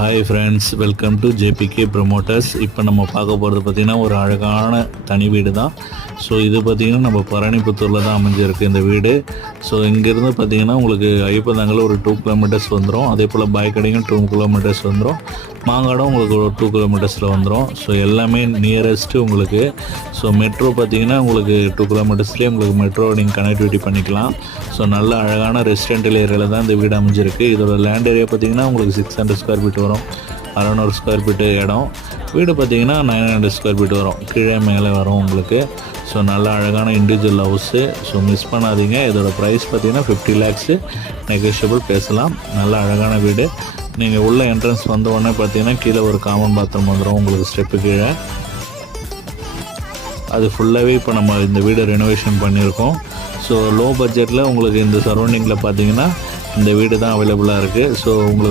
Hi friends, welcome to JBK promoters. இப்போ நம்ம பார்க்க போகிறது பார்த்திங்கன்னா ஒரு அழகான தனி வீடு தான். ஸோ இது பார்த்திங்கன்னா நம்ம பரணிப்புத்தூரில் தான் அமைஞ்சிருக்கு இந்த வீடு. ஸோ இங்கேருந்து பார்த்திங்கன்னா உங்களுக்கு ஐயப்பந்தாங்கல் ஒரு 2 கிலோமீட்டர்ஸ் வந்துடும். அதே போல் பாய்க்கடையும் 2 கிலோமீட்டர்ஸ் வந்துடும். மாங்காடும் உங்களுக்கு ஒரு 2 கிலோமீட்டர்ஸில் வந்துடும். ஸோ எல்லாமே நியரஸ்ட்டு உங்களுக்கு. ஸோ மெட்ரோ பார்த்திங்கன்னா உங்களுக்கு 2 கிலோமீட்டர்ஸ்லேயே உங்களுக்கு மெட்ரோ நீங்கள் கனெக்டிவிட்டி பண்ணிக்கலாம். ஸோ நல்ல அழகான ரெசிடென்டல் ஏரியாவில் தான் இந்த வீடு அமைஞ்சிருக்கு. இதோட லேண்ட் ஏரியா பார்த்திங்கன்னா உங்களுக்கு 600 ஸ்கொயர் ஃபீட் வரும். 600 ஸ்கொயர் ஃபீட்டு இடம். வீடு பார்த்திங்கன்னா 900 ஸ்கொயர் ஃபீட் வரும். கீழே மேலே வரும் உங்களுக்கு. ஸோ நல்ல அழகான இண்டிவிஜுவல் ஹவுஸு. ஸோ மிஸ் பண்ணாதீங்க. இதோட ப்ரைஸ் பார்த்திங்கன்னா 50 lakhs நெகோஷியபிள் பேசலாம். நல்ல அழகான வீடு. நீங்கள் உள்ள என்ட்ரன்ஸ் வந்த உடனே பார்த்தீங்கன்னா கீழே ஒரு காமன் பாத்ரூம் வந்துடும் உங்களுக்கு ஸ்டெப்பு கீழே. அது ஃபுல்லாகவே இப்போ நம்ம இந்த வீடை ரெனோவேஷன் பண்ணியிருக்கோம். ஸோ லோ பட்ஜெட்டில் உங்களுக்கு இந்த சரௌண்டிங்கில் பார்த்தீங்கன்னா இந்த வீடு தான் அவைலபிளாக இருக்குது. ஸோ உங்களுக்கு